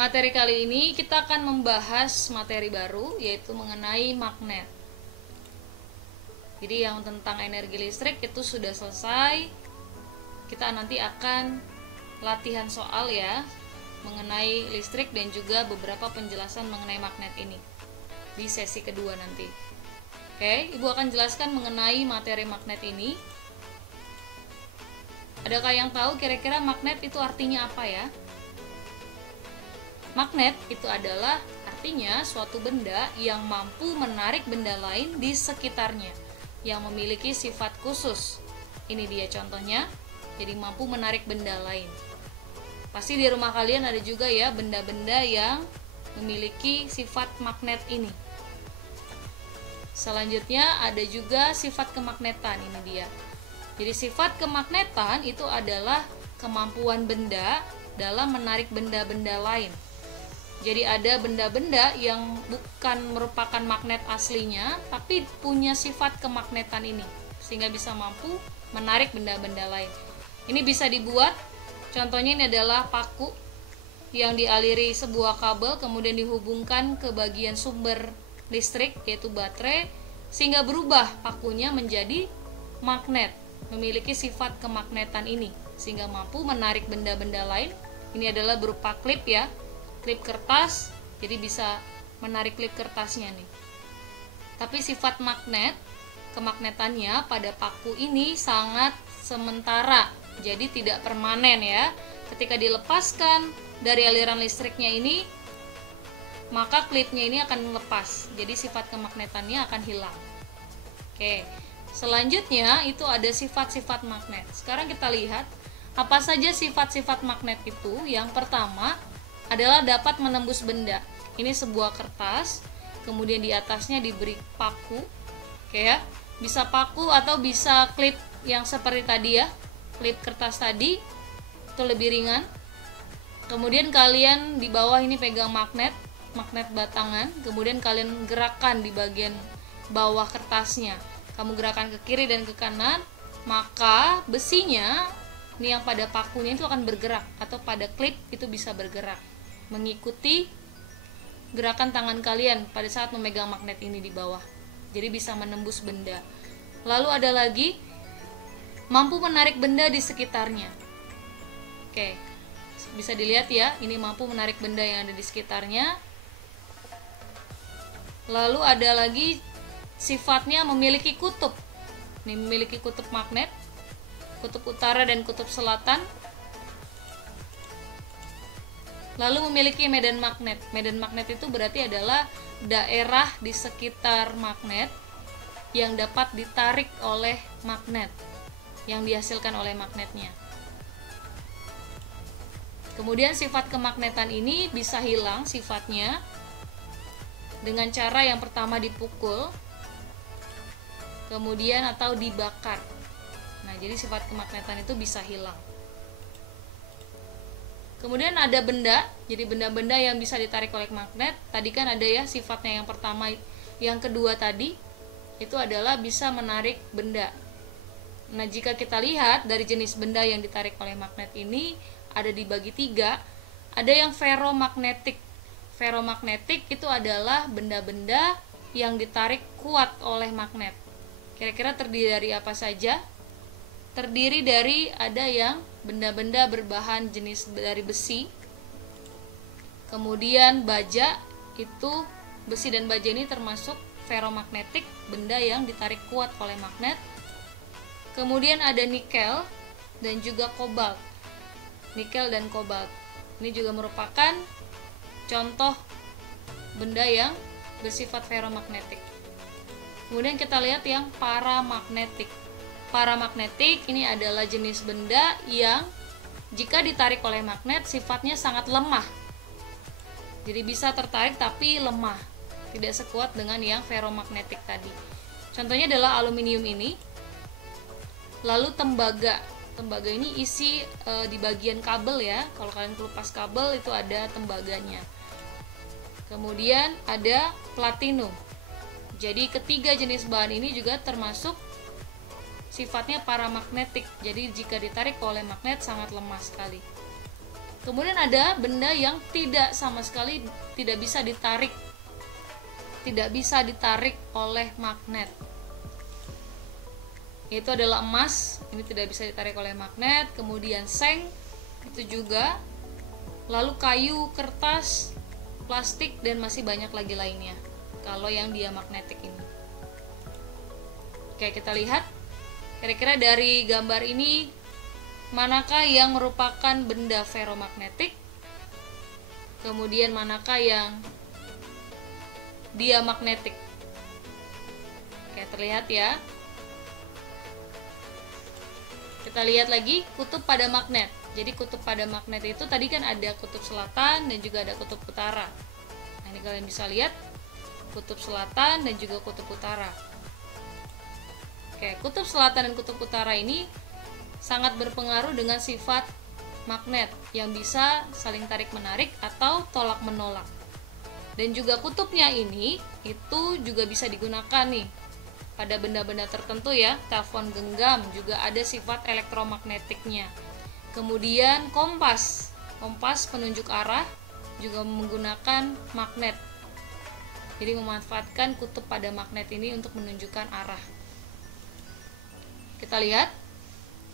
materi kali ini kita akan membahas materi baru, yaitu mengenai magnet. Jadi yang tentang energi listrik itu sudah selesai. Kita nanti akan latihan soal ya, mengenai listrik dan juga beberapa penjelasan mengenai magnet ini di sesi kedua nanti. Oke, Ibu akan jelaskan mengenai materi magnet ini. Adakah yang tahu kira-kira magnet itu artinya apa ya? Magnet itu adalah artinya suatu benda yang mampu menarik benda lain di sekitarnya, yang memiliki sifat khusus. Ini dia contohnya, jadi mampu menarik benda lain. Pasti di rumah kalian ada juga ya benda-benda yang memiliki sifat magnet ini. Selanjutnya ada juga sifat kemagnetan, ini dia. Jadi sifat kemagnetan itu adalah kemampuan benda dalam menarik benda-benda lain. Jadi ada benda-benda yang bukan merupakan magnet aslinya, tapi punya sifat kemagnetan ini, sehingga bisa mampu menarik benda-benda lain. Ini bisa dibuat, contohnya ini adalah paku yang dialiri sebuah kabel, kemudian dihubungkan ke bagian sumber listrik, yaitu baterai, sehingga berubah pakunya menjadi magnet, memiliki sifat kemagnetan ini, sehingga mampu menarik benda-benda lain. Ini adalah berupa klip ya, klip kertas, jadi bisa menarik klip kertasnya nih. Tapi sifat magnet, kemagnetannya pada paku ini sangat sementara, jadi tidak permanen ya. Ketika dilepaskan dari aliran listriknya ini, maka klipnya ini akan lepas, jadi sifat kemagnetannya akan hilang. Oke, selanjutnya itu ada sifat-sifat magnet. Sekarang kita lihat apa saja sifat-sifat magnet itu. Yang pertama adalah dapat menembus benda. Ini sebuah kertas, kemudian di atasnya diberi paku, oke ya. Bisa paku atau bisa klip yang seperti tadi ya, klip kertas tadi, itu lebih ringan. Kemudian kalian di bawah ini pegang magnet batangan, kemudian kalian gerakkan di bagian bawah kertasnya. Kamu gerakan ke kiri dan ke kanan, maka besinya ini yang pada pakunya itu akan bergerak, atau pada klip itu bisa bergerak, mengikuti gerakan tangan kalian pada saat memegang magnet ini di bawah. Jadi bisa menembus benda. Lalu ada lagi mampu menarik benda di sekitarnya. Oke, bisa dilihat ya, ini mampu menarik benda yang ada di sekitarnya. Lalu ada lagi sifatnya memiliki kutub. Ini memiliki kutub magnet, kutub utara dan kutub selatan. Lalu memiliki medan magnet. Medan magnet itu berarti adalah daerah di sekitar magnet yang dapat ditarik oleh magnet, yang dihasilkan oleh magnetnya. Kemudian sifat kemagnetan ini bisa hilang sifatnya dengan cara yang pertama dipukul, kemudian atau dibakar. Nah, jadi sifat kemagnetan itu bisa hilang. Kemudian ada benda, jadi benda-benda yang bisa ditarik oleh magnet. Tadi kan ada ya sifatnya yang pertama, yang kedua tadi itu adalah bisa menarik benda. Nah, jika kita lihat dari jenis benda yang ditarik oleh magnet ini ada dibagi tiga. Ada yang ferromagnetik. Ferromagnetik itu adalah benda-benda yang ditarik kuat oleh magnet. Kira-kira terdiri dari apa saja? Terdiri dari ada yang benda-benda berbahan jenis dari besi. Kemudian baja, itu besi dan baja ini termasuk ferromagnetik, benda yang ditarik kuat oleh magnet. Kemudian ada nikel dan juga kobalt. Nikel dan kobalt ini juga merupakan contoh benda yang bersifat ferromagnetik. Kemudian kita lihat yang paramagnetik. Paramagnetik ini adalah jenis benda yang jika ditarik oleh magnet sifatnya sangat lemah. Jadi bisa tertarik tapi lemah, tidak sekuat dengan yang ferromagnetik tadi. Contohnya adalah aluminium ini. Lalu tembaga. Tembaga ini isi di bagian kabel ya. Kalau kalian kelupas kabel itu ada tembaganya. Kemudian ada platinum. Jadi ketiga jenis bahan ini juga termasuk sifatnya paramagnetik. Jadi jika ditarik oleh magnet sangat lemah sekali. Kemudian ada benda yang tidak sama sekali tidak bisa ditarik oleh magnet. Itu adalah emas, ini tidak bisa ditarik oleh magnet. Kemudian seng, itu juga. Lalu kayu, kertas, plastik, dan masih banyak lagi lainnya kalau yang dia magnetik ini. Oke, kita lihat kira-kira dari gambar ini manakah yang merupakan benda ferromagnetik, kemudian manakah yang diamagnetik. Oke, terlihat ya. Kita lihat lagi kutub pada magnet. Jadi kutub pada magnet itu tadi kan ada kutub selatan dan juga ada kutub utara. Nah, ini kalian bisa lihat kutub selatan dan juga kutub utara. Oke, kutub selatan dan kutub utara ini sangat berpengaruh dengan sifat magnet yang bisa saling tarik-menarik atau tolak-menolak. Dan juga kutubnya ini itu juga bisa digunakan nih pada benda-benda tertentu ya. Telepon genggam juga ada sifat elektromagnetiknya. Kemudian kompas penunjuk arah juga menggunakan magnet. Jadi memanfaatkan kutub pada magnet ini untuk menunjukkan arah. Kita lihat.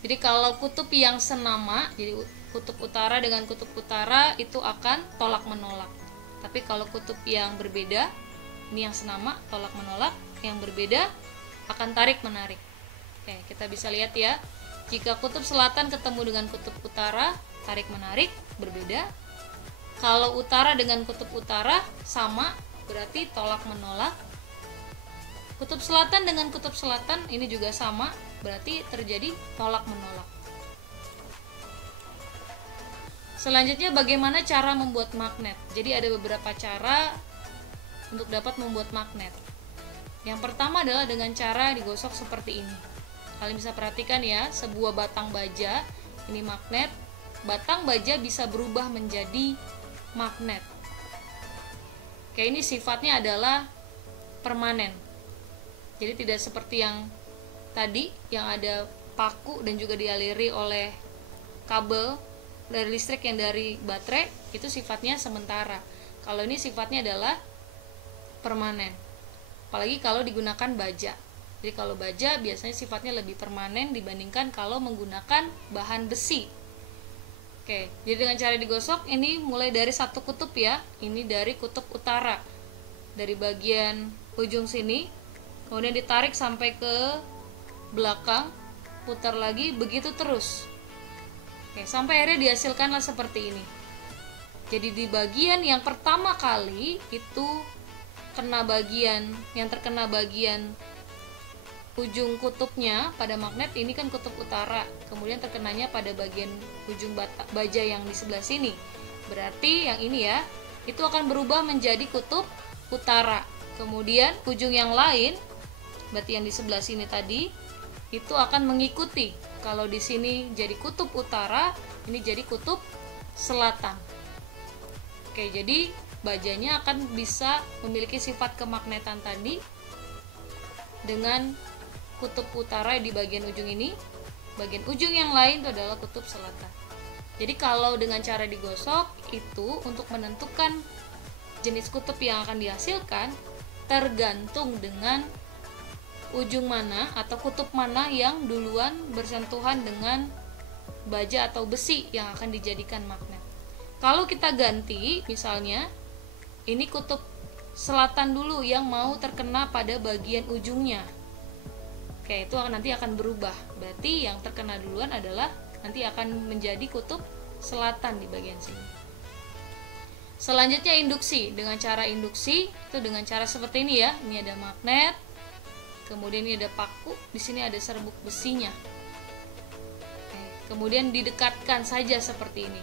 Jadi kalau kutub yang senama, jadi kutub utara dengan kutub utara itu akan tolak menolak. Tapi kalau kutub yang berbeda, ini yang senama tolak menolak, yang berbeda akan tarik menarik. Oke, kita bisa lihat ya. Jika kutub selatan ketemu dengan kutub utara, tarik menarik berbeda. Kalau utara dengan kutub utara sama, berarti tolak menolak. Kutub selatan dengan kutub selatan ini juga sama, berarti terjadi tolak menolak. Selanjutnya bagaimana cara membuat magnet. Jadi ada beberapa cara untuk dapat membuat magnet. Yang pertama adalah dengan cara digosok seperti ini. Kalian bisa perhatikan ya, sebuah batang baja ini magnet. Batang baja bisa berubah menjadi magnet. Oke, ini sifatnya adalah permanen. Jadi tidak seperti yang tadi yang ada paku dan juga dialiri oleh kabel dari listrik yang dari baterai, itu sifatnya sementara. Kalau ini sifatnya adalah permanen. Apalagi kalau digunakan baja. Jadi kalau baja biasanya sifatnya lebih permanen dibandingkan kalau menggunakan bahan besi. Oke, jadi dengan cara digosok ini mulai dari satu kutub ya. Ini dari kutub utara. Dari bagian ujung sini, kemudian ditarik sampai ke belakang, putar lagi, begitu terus. Oke, sampai akhirnya dihasilkanlah seperti ini. Jadi di bagian yang pertama kali itu terkena bagian ujung kutubnya pada magnet ini kan kutub utara, kemudian terkenanya pada bagian ujung baja yang di sebelah sini. Berarti yang ini ya, itu akan berubah menjadi kutub utara. Kemudian ujung yang lain, berarti yang di sebelah sini tadi, itu akan mengikuti. Kalau di sini jadi kutub utara, ini jadi kutub selatan. Oke, jadi bajanya akan bisa memiliki sifat kemagnetan tadi dengan kutub utara di bagian ujung ini, bagian ujung yang lain itu adalah kutub selatan. Jadi kalau dengan cara digosok itu untuk menentukan jenis kutub yang akan dihasilkan tergantung dengan ujung mana atau kutub mana yang duluan bersentuhan dengan baja atau besi yang akan dijadikan magnet. Kalau kita ganti, misalnya ini kutub selatan dulu yang mau terkena pada bagian ujungnya. Oke, itu nanti akan berubah. Berarti yang terkena duluan adalah nanti akan menjadi kutub selatan di bagian sini. Selanjutnya induksi. Dengan cara induksi itu dengan cara seperti ini ya. Ini ada magnet. Kemudian ini ada paku, di sini ada serbuk besinya. Kemudian didekatkan saja seperti ini.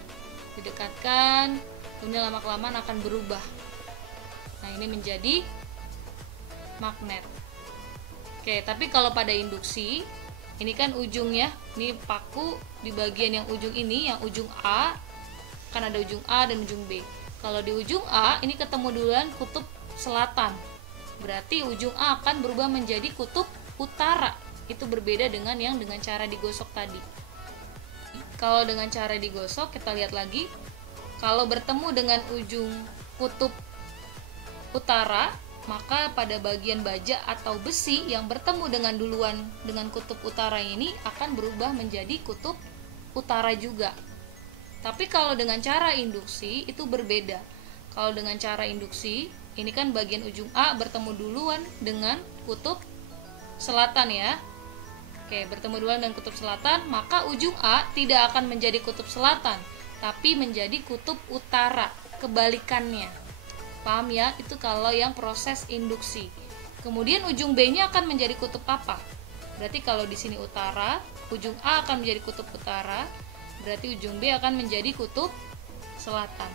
Didekatkan, kemudian lama-kelamaan akan berubah. Nah, ini menjadi magnet. Oke, tapi kalau pada induksi, ini kan ujungnya, ini paku di bagian yang ujung ini, yang ujung A, kan ada ujung A dan ujung B. Kalau di ujung A, ini ketemu duluan kutub selatan. Berarti ujung A akan berubah menjadi kutub utara. Itu berbeda dengan yang dengan cara digosok tadi. Kalau dengan cara digosok, kita lihat lagi. Kalau bertemu dengan ujung kutub utara, maka pada bagian baja atau besi yang bertemu dengan kutub utara ini akan berubah menjadi kutub utara juga. Tapi kalau dengan cara induksi itu berbeda. Kalau dengan cara induksi, ini kan bagian ujung A bertemu duluan dengan kutub selatan ya. Oke, bertemu duluan dengan kutub selatan, maka ujung A tidak akan menjadi kutub selatan, tapi menjadi kutub utara, kebalikannya. Paham ya? Itu kalau yang proses induksi. Kemudian ujung B-nya akan menjadi kutub apa? Berarti kalau di sini utara, ujung A akan menjadi kutub utara, berarti ujung B akan menjadi kutub selatan.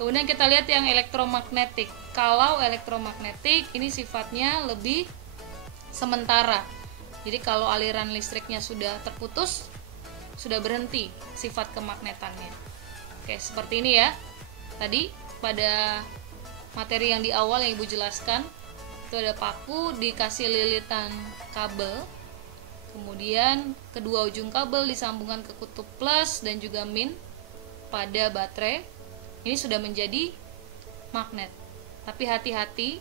Kemudian kita lihat yang elektromagnetik. Kalau elektromagnetik ini sifatnya lebih sementara. Jadi kalau aliran listriknya sudah terputus, sudah berhenti sifat kemagnetannya. Oke, seperti ini ya. Tadi pada materi yang di awal yang Ibu jelaskan, itu ada paku dikasih lilitan kabel. Kemudian kedua ujung kabel disambungkan ke kutub plus dan juga min pada baterai. Ini sudah menjadi magnet. Tapi hati-hati,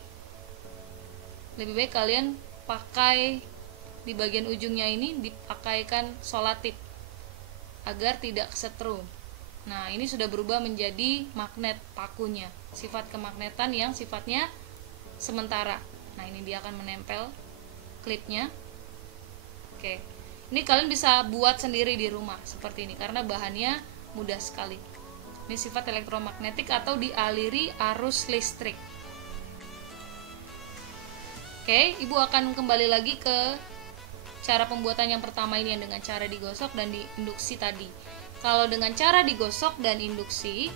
lebih baik kalian pakai di bagian ujungnya ini dipakaikan solatip agar tidak kesetrum. Nah, ini sudah berubah menjadi magnet pakunya. Sifat kemagnetan yang sifatnya sementara. Nah, ini dia akan menempel klipnya. Oke, ini kalian bisa buat sendiri di rumah seperti ini karena bahannya mudah sekali. Ini sifat elektromagnetik atau dialiri arus listrik. Oke, Ibu akan kembali lagi ke cara pembuatan yang pertama ini yang dengan cara digosok dan diinduksi tadi. Kalau dengan cara digosok dan induksi,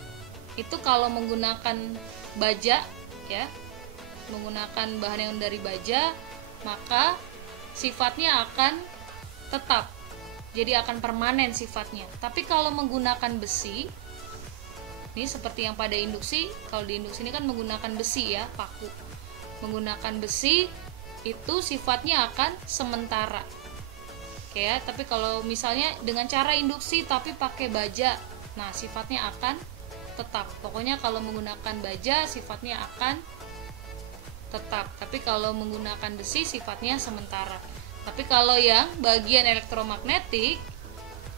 itu kalau menggunakan baja ya, menggunakan bahan yang dari baja, maka sifatnya akan tetap, jadi akan permanen sifatnya. Tapi kalau menggunakan besi, ini seperti yang pada induksi, kalau di induksi ini kan menggunakan besi ya, paku. Menggunakan besi itu sifatnya akan sementara. Oke ya, tapi kalau misalnya dengan cara induksi tapi pakai baja, nah sifatnya akan tetap. Pokoknya kalau menggunakan baja sifatnya akan tetap, tapi kalau menggunakan besi sifatnya sementara. Tapi kalau yang bagian elektromagnetik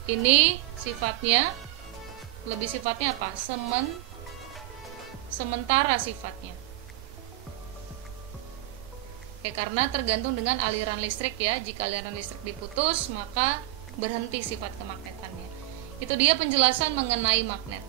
ini sifatnya lebih sifatnya apa? Sementara sifatnya. Oke, karena tergantung dengan aliran listrik ya. Jika aliran listrik diputus, maka berhenti sifat kemagnetannya. Itu dia penjelasan mengenai magnet.